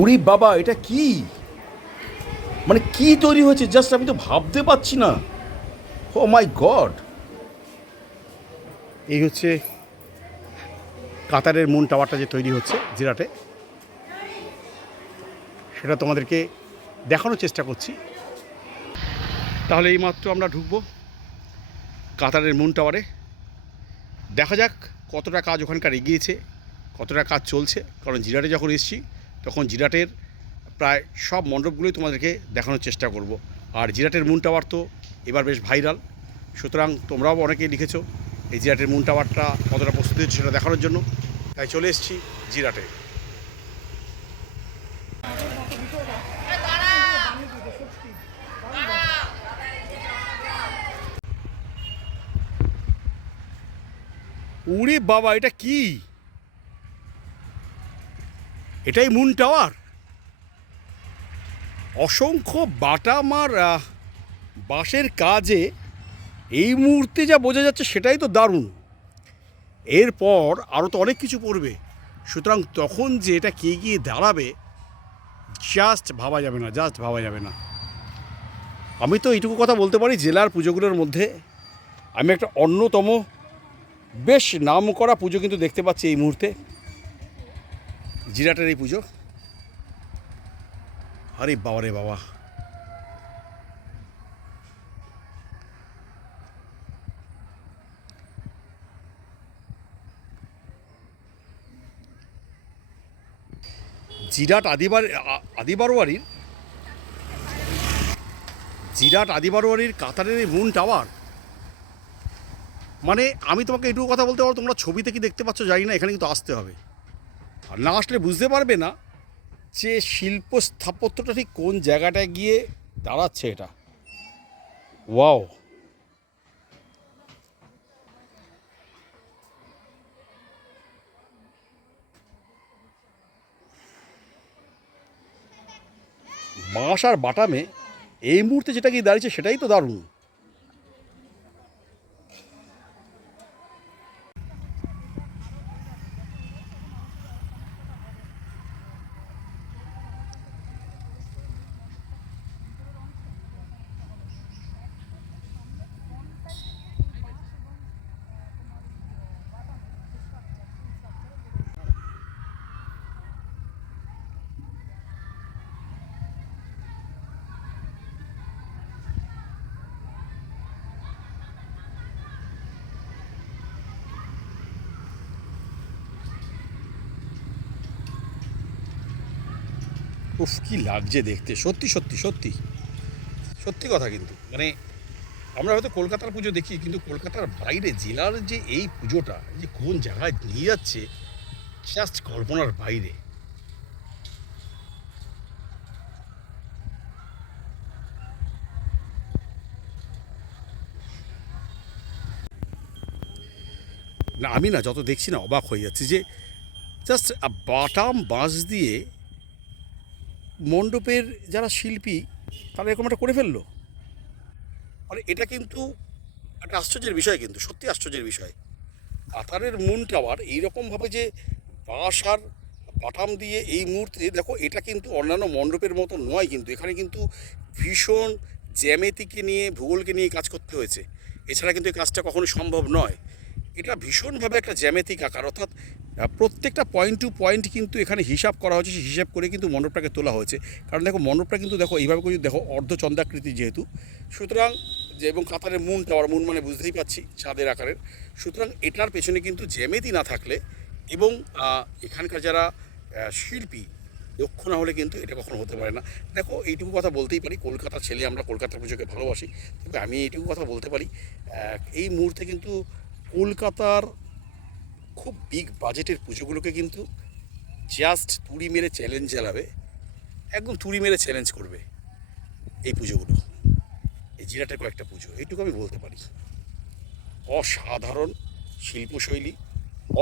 উরি বাবা, এটা কি? মানে কি তৈরি হয়েছে জাস্ট আমি তো ভাবতে পারছি না। ও মাই গড! এই হচ্ছে কাতারের মুন টাওয়ারটা যে তৈরি হচ্ছে জিরাটে, সেটা তোমাদেরকে দেখানোর চেষ্টা করছি। তাহলে এইমাত্র আমরা ঢুকবো কাতারের মুন টাওয়ারে। দেখা যাক কতটা কাজ ওখানকার এগিয়েছে, কতটা কাজ চলছে। কারণ জিরাটে যখন এসেছি তখন জিরাটের প্রায় সব মণ্ডপগুলোই তোমাদেরকে দেখানোর চেষ্টা করব। আর জিরাটের মুন টাওয়ার তো এবার বেশ ভাইরাল, সুতরাং তোমরাও অনেকেই লিখেছো এই জিরাটের মুন টাওয়ারটা কতটা প্রস্তুতি হচ্ছে সেটা দেখানোর জন্য। তাই চলে এসেছি জিরাটে। উরে বাবা, এটা কি? এটাই মুন টাওয়ার? অসংখ্য বাটাম আর বাঁশের কাজে এই মুহূর্তে যা বোঝা যাচ্ছে সেটাই তো দারুণ। এরপর আরও তো অনেক কিছু পড়বে, সুতরাং তখন যে এটা কে গিয়ে দাঁড়াবে জাস্ট ভাবা যাবে না, জাস্ট ভাবা যাবে না। আমি তো এইটুকু কথা বলতে পারি, জেলার পুজোগুলোর মধ্যে আমি একটা অন্যতম বেশ নাম করা পুজো কিন্তু দেখতে পাচ্ছি এই মুহূর্তে, জিরাটের এই পুজো। আরে বাবা রে বাবা! জিরাট আদিবারোয়ারির জিরাট আদিবারোয়ারির কাতারের এই মুন টাওয়ার, মানে আমি তোমাকে এইটুকু কথা বলতে পারবো, তোমরা ছবিতে কি দেখতে পাচ্ছ জানি না, এখানে কিন্তু আসতে হবে। আর না আসলে বুঝতে পারবে না যে শিল্প স্থাপত্যটা ঠিক কোন জায়গাটায় গিয়ে দাঁড়াচ্ছে এটা। ওয়াও! বাঁশ আর বাটামে এই মুহূর্তে যেটা গিয়ে দাঁড়িয়েছে সেটাই তো দারুণ। উফ, কি লাগছে দেখতে! সত্যি সত্যি সত্যি সত্যি কথা। কিন্তু মানে আমরা হয়তো কলকাতার পুজো দেখি, কিন্তু কলকাতার বাইরে জেলার যে এই পুজোটা যে কোন জায়গায় নিয়ে যাচ্ছে জাস্ট কল্পনার বাইরে। না, আমি না যত দেখছি না অবাক হয়ে যাচ্ছি যে জাস্ট বাটাম বাঁশ দিয়ে মণ্ডপের যারা শিল্পী তারা এরকম একটা করে ফেললো। মানে এটা কিন্তু একটা আশ্চর্যের বিষয়, কিন্তু সত্যি আশ্চর্যের বিষয়। কাতারের মুন টাওয়ার এইরকমভাবে যে বাঁশ আর বাটাম দিয়ে এই মুহূর্তে দেখো, এটা কিন্তু অন্যান্য মণ্ডপের মতো নয়, কিন্তু এখানে কিন্তু ভীষণ জ্যামিতিকে নিয়ে, ভূগোলকে নিয়ে কাজ করতে হয়েছে। এছাড়া কিন্তু এই কাজটা কখনো সম্ভব নয়। এটা ভীষণভাবে একটা জ্যামিতিক আকার, অর্থাৎ প্রত্যেকটা পয়েন্ট টু পয়েন্ট কিন্তু এখানে হিসাব করা হয়েছে, সেই হিসাব করে কিন্তু মণ্ডপটাকে তোলা হয়েছে। কারণ দেখো মণ্ডপটা কিন্তু দেখো এইভাবে করে দেখো অর্ধচন্দ্রাকৃতি যেহেতু, সুতরাং যে এবং কাতারের মুন টাওয়ার, মুন মানে বুঝতেই পারছি চাঁদের আকারের, সুতরাং এটার পেছনে কিন্তু জ্যামিতি না থাকলে এবং এখানকার যারা শিল্পী দক্ষ না হলে কিন্তু এটা কখনো হতে পারে না। দেখো এইটুকু কথা বলতেই পারি, কলকাতার ছেলে আমরা, কলকাতার পুজোকে ভালোবাসি, তবে আমি এইটুকু কথা বলতে পারি, এই মুহূর্তে কিন্তু কলকাতার খুব বিগ বাজেটের পুজোগুলোকে কিন্তু জাস্ট তুড়ি মেরে চ্যালেঞ্জ চালাবে, একদম তুড়ি মেরে চ্যালেঞ্জ করবে এই পুজোগুলো, এই জিরাটের কয়েকটা পুজো, এইটুকু আমি বলতে পারি। অসাধারণ শিল্পশৈলী,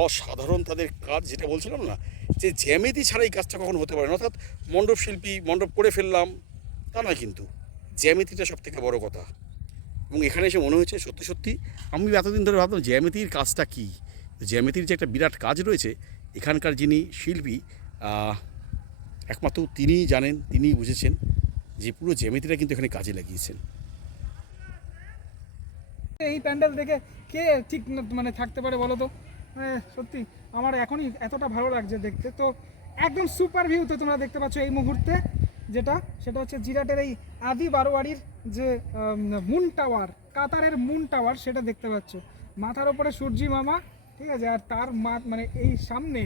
অসাধারণ তাদের কাজ, যেটা বলছিলাম না যে জ্যামিতি ছাড়া এই কাজটা কখনো হতে পারে না। অর্থাৎ মণ্ডপ শিল্পী মণ্ডপ করে ফেললাম তা নয়, কিন্তু জ্যামিতিটা সব থেকে বড় কথা। এবং এখানে এসে মনে হয়েছে সত্যি সত্যি, আমি এতদিন ধরে ভাবতাম জ্যামিতির কাজটা কী, জ্যামিতির যে একটা বিরাট কাজ রয়েছে এখানকার যিনি শিল্পী, একমাত্র তিনিই জানেন, তিনিই বুঝেছেন যে পুরো জ্যামিতিটা কিন্তু এখানে কাজে লাগিয়েছেন। এই প্যান্ডেল দেখে কে ঠিক মানে থাকতে পারে বলো তো? সত্যি আমার এখনই এতটা ভালো লাগছে দেখতে। তো একদম সুপার ভিউ তো তোমরা দেখতে পাচ্ছ এই মুহূর্তে, সেটা হচ্ছে জিরাটের এই আদি বারোয়ারির যে মুন টাওয়ার, কাতারের মুন টাওয়ার, সেটা দেখতে পাচ্ছ। মাথার ওপরে সূর্যি মামা, ঠিক আছে, আর তার মানে এই সামনে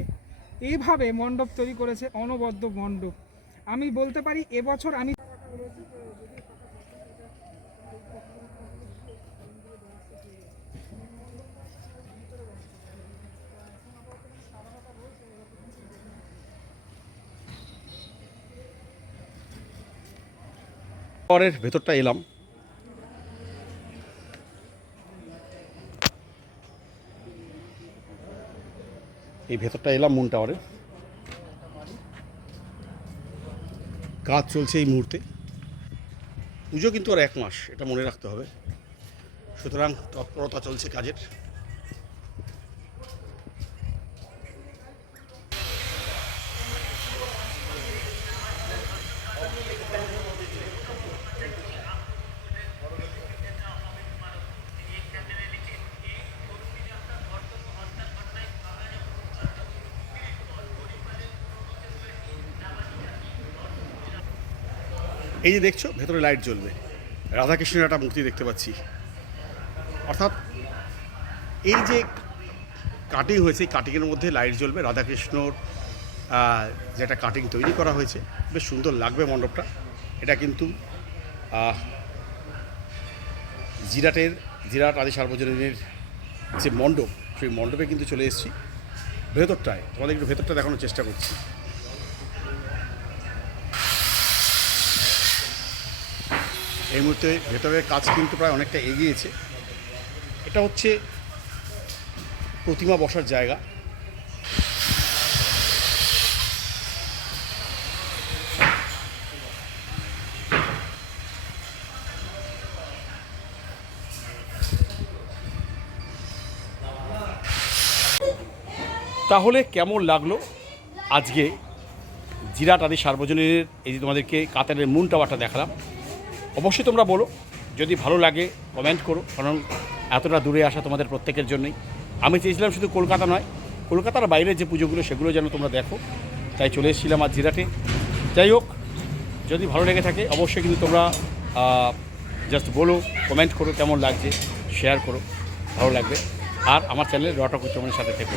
এইভাবে মণ্ডপ তৈরি করেছে, অনবদ্য মণ্ডপ। আমি বলতে পারি এবছর আমি টাওয়ারের ভেতরটা এলাম। এই ভেতরটা এলাম মুন টাওয়ারে। কাজ চলছে এই মুহূর্তে। পুজো কিন্তু আর 1 মাস, এটা মনে রাখতে হবে। সুতরাং তৎপরতা চলছে কাজের। এই যে দেখছো ভেতরে লাইট জ্বলবে, রাধাকৃষ্ণের একটা মূর্তি দেখতে পাচ্ছি। অর্থাৎ এই যে কাটিং হয়েছে, এই কাটিংয়ের মধ্যে লাইট জ্বলবে, রাধাকৃষ্ণর যে একটা কাটিং তৈরি করা হয়েছে, বেশ সুন্দর লাগবে মণ্ডপটা। এটা কিন্তু জিরাট আদি সার্বজনীনের যে মণ্ডপ, সেই মণ্ডপে কিন্তু চলে এসেছি। ভেতরটায় তোমাদের একটু ভেতরটা দেখানোর চেষ্টা করছি। এই মুহূর্তে ভেতরের কাজ কিন্তু প্রায় অনেকটা এগিয়েছে। এটা হচ্ছে প্রতিমা বসার জায়গা। তাহলে কেমন লাগলো আজকে জিরাট আদি সার্বজনীনের এই যে তোমাদেরকে কাতারের মুন টাওয়ারটা দেখালাম? অবশ্যই তোমরা বলো, যদি ভালো লাগে কমেন্ট করো, কারণ এতটা দূরে আসা তোমাদের প্রত্যেকের জন্যই। আমি চেয়েছিলাম শুধু কলকাতা নয়, কলকাতার বাইরের যে পুজোগুলো সেগুলো যেন তোমরা দেখো, তাই চলে এসেছিলাম আজ জিরাটে। যাই হোক, যদি ভালো লেগে থাকে অবশ্যই কিন্তু তোমরা জাস্ট বলো, কমেন্ট করো কেমন লাগছে, শেয়ার করো, ভালো লাগবে। আর আমার চ্যানেলে রটক উচ্চমানের সাথে থেকো।